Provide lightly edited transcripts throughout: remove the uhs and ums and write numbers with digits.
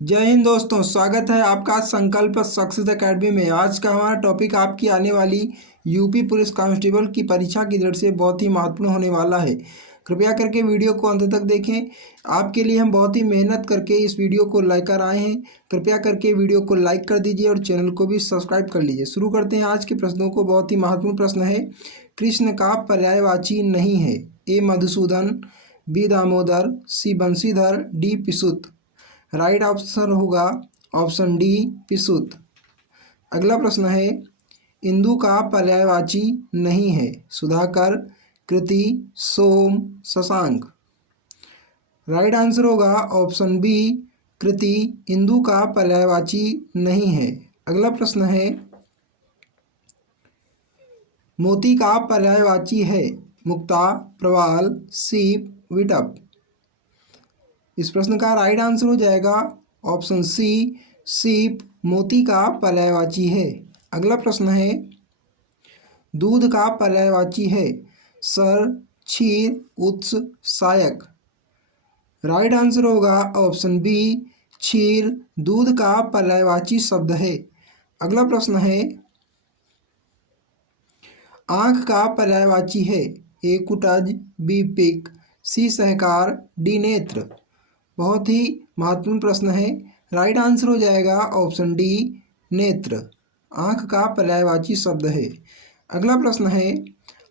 जय हिंद दोस्तों, स्वागत है आपका संकल्प सक्सेस एकेडमी में। आज का हमारा टॉपिक आपकी आने वाली यूपी पुलिस कांस्टेबल की परीक्षा की दृष्टि से बहुत ही महत्वपूर्ण होने वाला है। कृपया करके वीडियो को अंत तक देखें। आपके लिए हम बहुत ही मेहनत करके इस वीडियो को लेकर आए हैं। कृपया करके वीडियो को लाइक कर दीजिए और चैनल को भी सब्सक्राइब कर लीजिए। शुरू करते हैं आज के प्रश्नों को। बहुत ही महत्वपूर्ण प्रश्न है। कृष्ण का पर्यायवाची नहीं है। ए मधुसूदन, बी दामोदर, सी बंशीधर, डी पिसुत। राइट ऑप्शन होगा ऑप्शन डी पिसुत। अगला प्रश्न है, इंदु का पर्यायवाची नहीं है। सुधाकर, कृति, सोम, शशांक। राइट आंसर होगा ऑप्शन बी कृति। इंदु का पर्यायवाची नहीं है। अगला प्रश्न है, मोती का पर्यायवाची है। मुक्ता, प्रवाल, सीप, विटप। इस प्रश्न का राइट आंसर हो जाएगा ऑप्शन सी सीप मोती का पर्यायवाची है। अगला प्रश्न है, दूध का पर्यायवाची है। सर, क्षीर, उत्स, सायक। राइट आंसर होगा ऑप्शन बी क्षीर दूध का पर्यायवाची शब्द है। अगला प्रश्न है, आँख का पर्यायवाची है। ए कुटज, बी पिक, सी सहकार, डी नेत्र। बहुत ही महत्वपूर्ण प्रश्न है। राइट आंसर हो जाएगा ऑप्शन डी नेत्र। आँख का पर्यायवाची शब्द है। अगला प्रश्न है,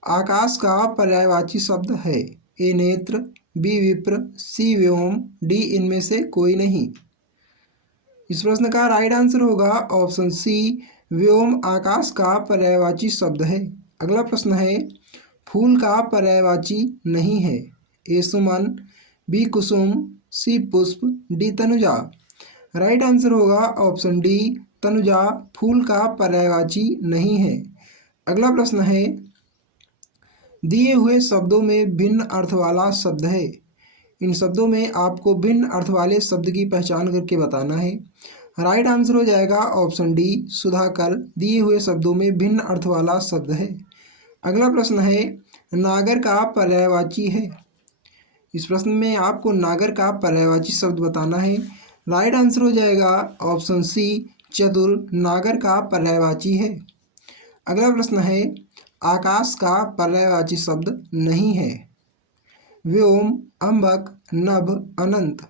आकाश का पर्यायवाची शब्द है। ए नेत्र, बी विप्र, सी व्योम, डी इनमें से कोई नहीं। इस प्रश्न का राइट आंसर होगा ऑप्शन सी व्योम आकाश का पर्यायवाची शब्द है। अगला प्रश्न है, फूल का पर्यायवाची नहीं है। ए सुमन, बी कुसुम, सी पुष्प, डी तनुजा। राइट आंसर होगा ऑप्शन डी तनुजा फूल का पर्यायवाची नहीं है। अगला प्रश्न है, दिए हुए शब्दों में भिन्न अर्थ वाला शब्द है। इन शब्दों में आपको भिन्न अर्थ वाले शब्द की पहचान करके बताना है। राइट आंसर हो जाएगा ऑप्शन डी सुधाकर दिए हुए शब्दों में भिन्न अर्थ वाला शब्द है। अगला प्रश्न है, नागर का पर्यायवाची है। इस प्रश्न में आपको नागर का पर्यायवाची शब्द बताना है। राइट आंसर हो जाएगा ऑप्शन सी चतुर नागर का पर्यायवाची है। अगला प्रश्न है, आकाश का पर्यायवाची शब्द नहीं है। व्योम, अंबक, नभ, अनंत।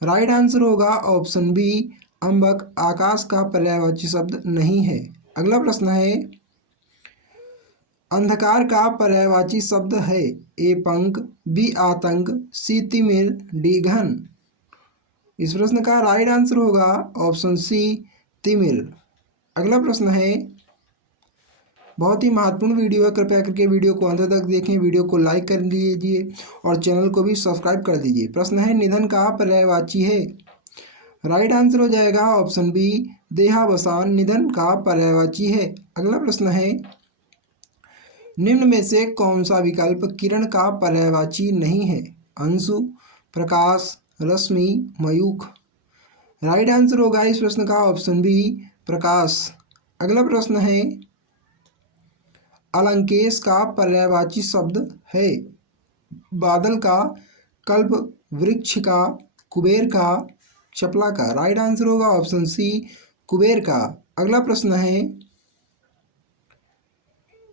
राइट आंसर होगा ऑप्शन बी अंबक आकाश का पर्यायवाची शब्द नहीं है। अगला प्रश्न है, अंधकार का पर्यायवाची शब्द है। ए पंख, बी आतंक, सी तिमिर, डी घन। इस प्रश्न का राइट आंसर होगा ऑप्शन सी तिमिर। अगला प्रश्न है, बहुत ही महत्वपूर्ण वीडियो है। कृपया करके वीडियो को अंत तक देखें। वीडियो को लाइक कर लीजिए और चैनल को भी सब्सक्राइब कर दीजिए। प्रश्न है, निधन का पर्यायवाची है। राइट आंसर हो जाएगा ऑप्शन बी देहावसान निधन का पर्यायवाची है। अगला प्रश्न है, निम्न में से कौन सा विकल्प किरण का पर्यायवाची नहीं है। अंशु, प्रकाश, रश्मि, मयूख। राइट आंसर होगा इस प्रश्न का ऑप्शन बी प्रकाश। अगला प्रश्न है, अलंकेश का पर्यायवाची शब्द है। बादल का, कल्प वृक्ष का, कुबेर का, चपला का। राइट आंसर होगा ऑप्शन सी कुबेर का। अगला प्रश्न है,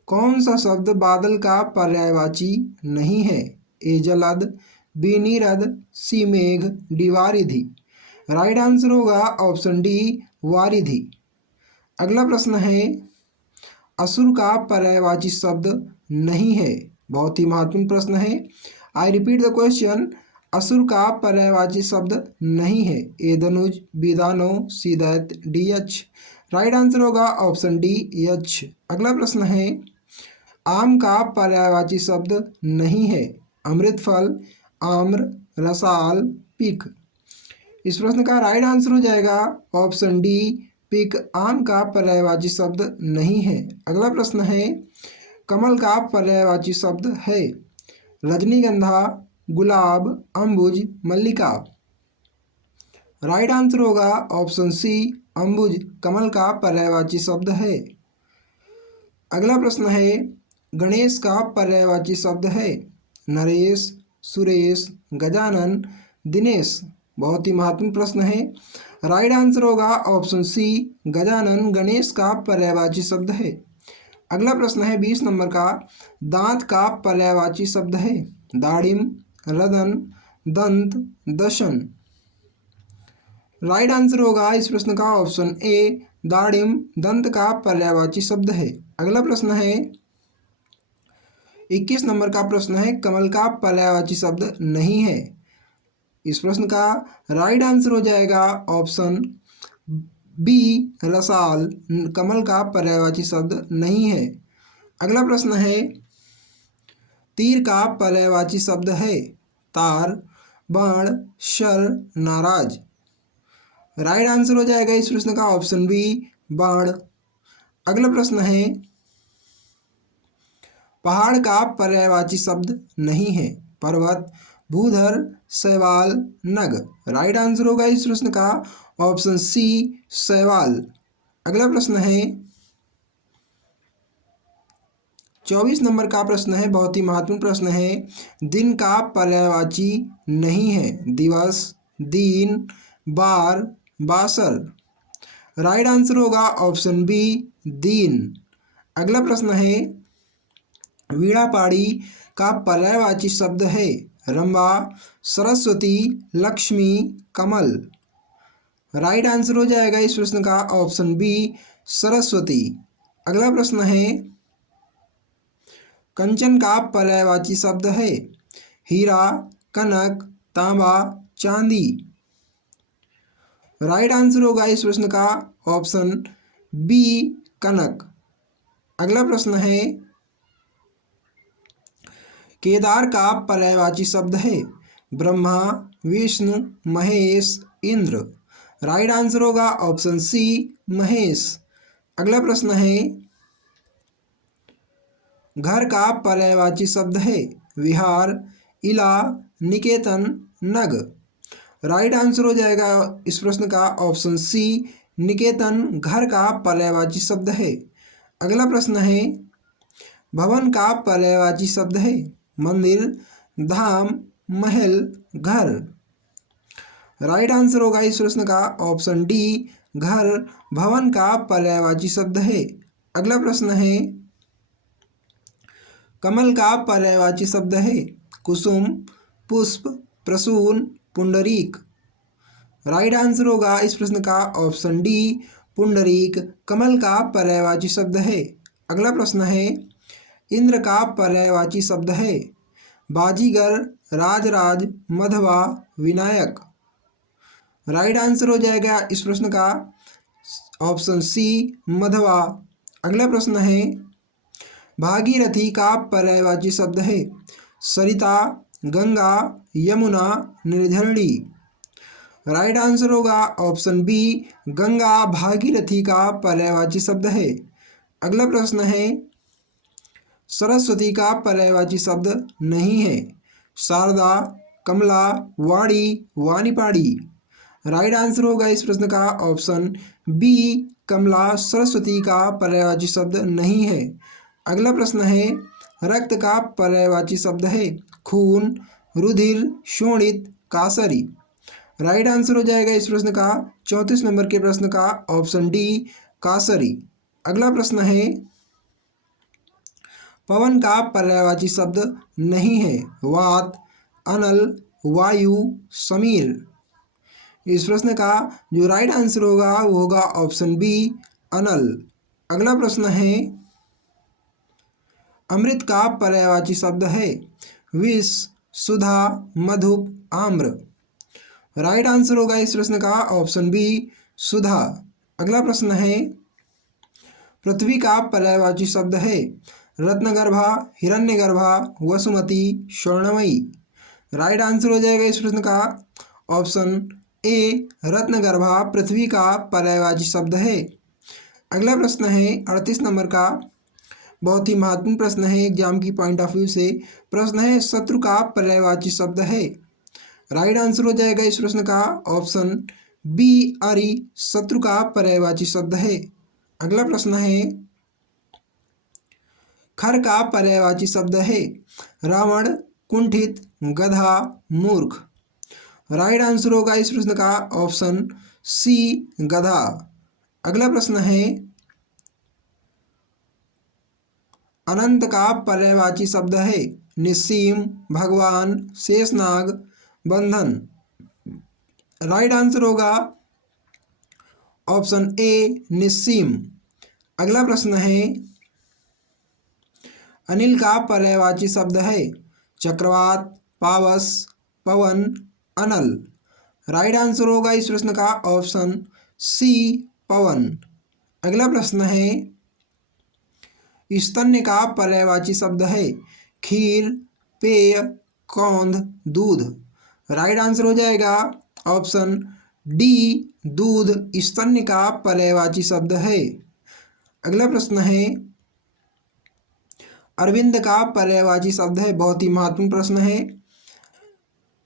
कौन सा शब्द बादल का पर्यायवाची नहीं है। ए जलद, बी नीरद, सी मेघ, डी वारिधि। राइट आंसर होगा ऑप्शन डी वारिधि। अगला प्रश्न है, असुर का पर्यायवाची शब्द नहीं है। बहुत ही महत्वपूर्ण प्रश्न है। आई रिपीट द क्वेश्चन, असुर का पर्यायवाची शब्द नहीं है। ए धनुज, बी दानव, सी दैत्य, डी यक्ष। राइट आंसर होगा ऑप्शन डी यक्ष। अगला प्रश्न है, आम का पर्यायवाची शब्द नहीं है। अमृतफल, आम्र, रसाल, पिक। इस प्रश्न का राइट आंसर हो जाएगा ऑप्शन डी पिक आम का पर्यायवाची शब्द नहीं है। अगला प्रश्न है, कमल का पर्यायवाची शब्द है। रजनीगंधा, गुलाब, अंबुज, मल्लिका। राइट आंसर होगा ऑप्शन सी अंबुज कमल का पर्यायवाची शब्द है। अगला प्रश्न है, गणेश का पर्यायवाची शब्द है। नरेश, सुरेश, गजानन, दिनेश। बहुत ही महत्वपूर्ण प्रश्न है। राइट आंसर होगा ऑप्शन सी, गजानन गणेश का पर्यायवाची शब्द है। अगला प्रश्न है 20 नंबर का, दांत का पर्यायवाची शब्द है। दाढ़िम, रदन, दंत, दशन। राइट आंसर होगा इस प्रश्न का ऑप्शन ए, दाढ़िम दंत का पर्यायवाची शब्द है। अगला प्रश्न है 21 नंबर का प्रश्न है, कमल का पर्यायवाची शब्द नहीं है। इस प्रश्न का राइट आंसर हो जाएगा ऑप्शन बी, रसाल। कमल का पर्यायवाची शब्द नहीं है। अगला प्रश्न है, तीर का पर्यायवाची शब्द है। तार, बाण, शर, नाराज। राइट आंसर हो जाएगा इस प्रश्न का ऑप्शन बी, बाण। अगला प्रश्न है, पहाड़ का पर्यायवाची शब्द नहीं है। पर्वत, भूधर, शैवाल, नग। राइट आंसर होगा इस प्रश्न का ऑप्शन सी, शैवाल। अगला प्रश्न है 24 नंबर का प्रश्न है, बहुत ही महत्वपूर्ण प्रश्न है। दिन का पर्यायवाची नहीं है। दिवस, दिन, बार, बासर। राइट आंसर होगा ऑप्शन बी, दिन। अगला प्रश्न है, वीणा पाड़ी का पर्यायवाची शब्द है। रंभा, सरस्वती, लक्ष्मी, कमल। राइट आंसर हो जाएगा इस प्रश्न का ऑप्शन बी, सरस्वती। अगला प्रश्न है, कंचन का पर्यायवाची शब्द है। हीरा, कनक, तांबा, चांदी। राइट आंसर होगा इस प्रश्न का ऑप्शन बी, कनक। अगला प्रश्न है, केदार का पर्यायवाची शब्द है। ब्रह्मा, विष्णु, महेश, इंद्र। राइट आंसर होगा ऑप्शन सी, महेश। अगला प्रश्न है, घर का पर्यायवाची शब्द है। विहार, इला, निकेतन, नग। राइट आंसर हो जाएगा इस प्रश्न का ऑप्शन सी, निकेतन घर का पर्यायवाची शब्द है। अगला प्रश्न है, भवन का पर्यायवाची शब्द है। मंदिर, धाम, महल, घर। राइट आंसर होगा इस प्रश्न का ऑप्शन डी, घर भवन का पर्यायवाची शब्द है। अगला प्रश्न है, कमल का पर्यायवाची शब्द है। कुसुम, पुष्प, प्रसून, पुंडरीक। राइट आंसर होगा इस प्रश्न का ऑप्शन डी, पुंडरीक कमल का पर्यायवाची शब्द है। अगला प्रश्न है, इंद्र का पर्यायवाची शब्द है। बाजीगर, राजराज, मधवा, विनायक। राइट आंसर हो जाएगा इस प्रश्न का ऑप्शन सी, मधवा। अगला प्रश्न है, भागीरथी का पर्यायवाची शब्द है। सरिता, गंगा, यमुना, निर्झरणी। राइट आंसर होगा ऑप्शन बी, गंगा भागीरथी का पर्यायवाची शब्द है। अगला प्रश्न है, सरस्वती का पर्यायवाची शब्द नहीं है। शारदा, कमला, वाणी, वाणीपाड़ी। राइट आंसर होगा इस प्रश्न का ऑप्शन बी, कमला सरस्वती का पर्यायवाची शब्द नहीं है। अगला प्रश्न है, रक्त का पर्यायवाची शब्द है। खून, रुधिर, शोणित, कासरी। राइट आंसर हो जाएगा इस प्रश्न का 34 नंबर के प्रश्न का ऑप्शन डी, कासरी। अगला प्रश्न है, पवन का पर्यायवाची शब्द नहीं है। वात, अनल, वायु, समीर। इस प्रश्न का जो राइट आंसर होगा वो होगा ऑप्शन बी, अनल। अगला प्रश्न है, अमृत का पर्यायवाची शब्द है। विष, सुधा, मधुप, आम्र। राइट आंसर होगा इस प्रश्न का ऑप्शन बी, सुधा। अगला प्रश्न है, पृथ्वी का पर्यायवाची शब्द है। रत्नगर्भा, हिरण्यगर्भा, वसुमती, स्वर्णमयी। राइट आंसर हो जाएगा इस प्रश्न का ऑप्शन ए, रत्नगर्भा पृथ्वी का पर्यायवाची शब्द है। अगला प्रश्न है 38 नंबर का, बहुत ही महत्वपूर्ण प्रश्न है एग्जाम की पॉइंट ऑफ व्यू से। प्रश्न है, शत्रु का पर्यायवाची शब्द है। राइट आंसर हो जाएगा इस प्रश्न का ऑप्शन बी, अरि शत्रु का पर्यायवाची शब्द है। अगला प्रश्न है, खर का पर्यायवाची शब्द है। रावण, कुंठित, गधा, मूर्ख। राइट आंसर होगा इस प्रश्न का ऑप्शन सी गधा। अगला प्रश्न है अनंत का पर्यायवाची शब्द है निस्सीम, भगवान, शेषनाग, बंधन। राइट आंसर होगा ऑप्शन ए निस्सीम। अगला प्रश्न है अनिल का पर्यायवाची शब्द है चक्रवात, पावस, पवन, अनल। राइट आंसर होगा इस प्रश्न का ऑप्शन सी पवन। अगला प्रश्न है स्तन्य का पर्यायवाची शब्द है खीर, पेय, कौंध, दूध। राइट आंसर हो जाएगा ऑप्शन डी दूध स्तन्य का पर्यायवाची शब्द है। अगला प्रश्न है अरविंद का पर्यायवाची शब्द है, बहुत ही महत्वपूर्ण प्रश्न है।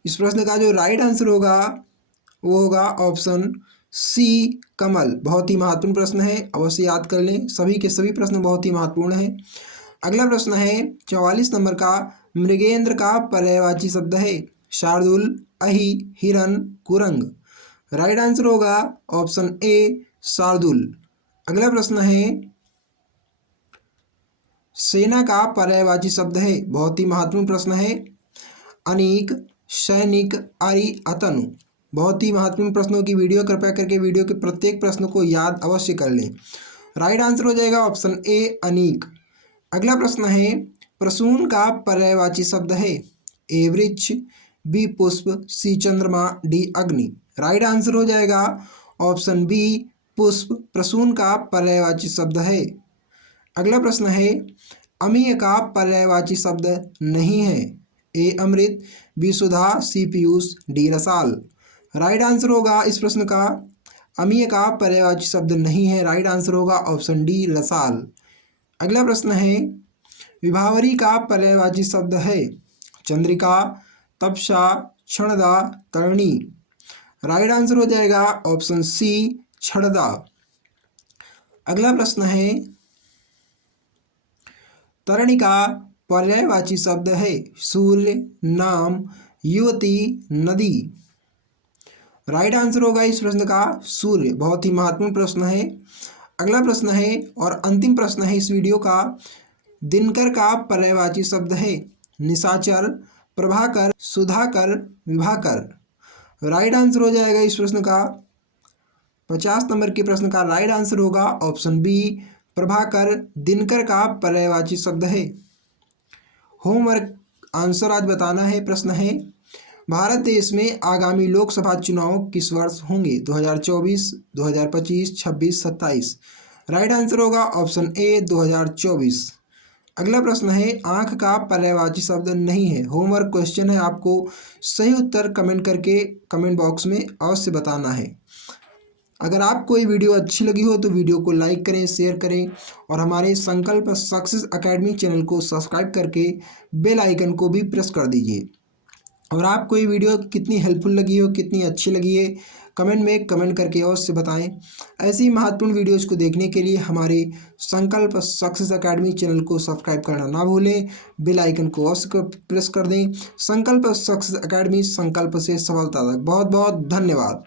इस प्रश्न का जो राइट आंसर होगा वो होगा ऑप्शन सी कमल। बहुत ही महत्वपूर्ण प्रश्न है, अवश्य याद कर लें, सभी के सभी प्रश्न बहुत ही महत्वपूर्ण है। अगला प्रश्न है 44 नंबर का मृगेंद्र का पर्यायवाची शब्द है शार्दुल, अहि, हिरन, कुरंग। राइट आंसर होगा ऑप्शन ए शार्दुल। अगला प्रश्न है सेना का पर्यायवाची शब्द है, बहुत ही महत्वपूर्ण प्रश्न है अनीक, सैनिक, आरी, अतनु। बहुत ही महत्वपूर्ण प्रश्नों की वीडियो कृपया करके वीडियो के प्रत्येक प्रश्न को याद अवश्य कर लें। राइट आंसर हो जाएगा ऑप्शन ए अनीक। अगला प्रश्न है प्रसून का पर्यायवाची शब्द है ए वृक्ष, बी पुष्प, सी चंद्रमा, डी अग्नि। राइट आंसर हो जाएगा ऑप्शन बी पुष्प प्रसून का पर्यायवाची शब्द है। अगला प्रश्न है अमीय का पर्यायवाची शब्द नहीं है ए अमृत, बी सुधा, सी पीयूष, डी रसाल। राइट आंसर होगा इस प्रश्न का अमीय का पर्यायवाची शब्द नहीं है, राइट आंसर होगा ऑप्शन डी रसाल। अगला प्रश्न है विभावरी का पर्यायवाची शब्द है चंद्रिका, तपसा, क्षणदा, तरणी। राइट आंसर हो जाएगा ऑप्शन सी क्षणदा। अगला प्रश्न है तरणी का पर्यायवाची शब्द है सूर्य, नाम, युवती, नदी। राइट आंसर होगा इस प्रश्न का सूर्य। बहुत ही महत्वपूर्ण प्रश्न है। अगला प्रश्न है और अंतिम प्रश्न है इस वीडियो का दिनकर का पर्यायवाची शब्द है निशाचर, प्रभाकर, सुधाकर, विभाकर। राइट आंसर हो जाएगा इस प्रश्न का 50 नंबर के प्रश्न का राइट आंसर होगा ऑप्शन बी प्रभाकर दिनकर का पर्यायवाची शब्द है। होमवर्क आंसर आज बताना है। प्रश्न है भारत देश में आगामी लोकसभा चुनाव किस वर्ष होंगे 2024, 2025, 26, 27। राइट आंसर होगा ऑप्शन ए 2024। अगला प्रश्न है आँख का पर्यायवाची शब्द नहीं है। होमवर्क क्वेश्चन है, आपको सही उत्तर कमेंट करके कमेंट बॉक्स में अवश्य बताना है। अगर आपको ये वीडियो अच्छी लगी हो तो वीडियो को लाइक करें, शेयर करें और हमारे संकल्प सक्सेस एकेडमी चैनल को सब्सक्राइब करके बेल आइकन को भी प्रेस कर दीजिए। और आपको ये वीडियो कितनी हेल्पफुल लगी हो, कितनी अच्छी लगी है, कमेंट में कमेंट करके अवश्य बताएं। ऐसी महत्वपूर्ण वीडियोज़ को देखने के लिए हमारे संकल्प सक्सेस एकेडमी चैनल को सब्सक्राइब करना ना भूलें, बेल आइकन को अवश्य प्रेस कर दें। संकल्प सक्सेस एकेडमी, संकल्प से सफलता तक। बहुत बहुत धन्यवाद।